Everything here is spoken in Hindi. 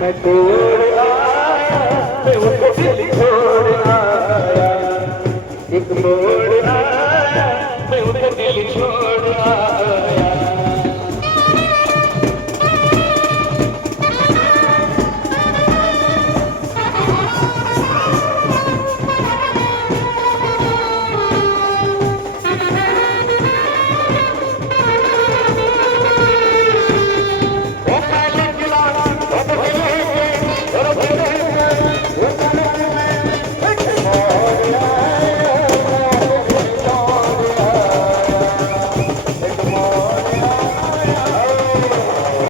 मैं तोड़ आया, मैं उसको दिल छोड़ आया, एक मोड़ आया, मैं उसको दिल छोड़ आया।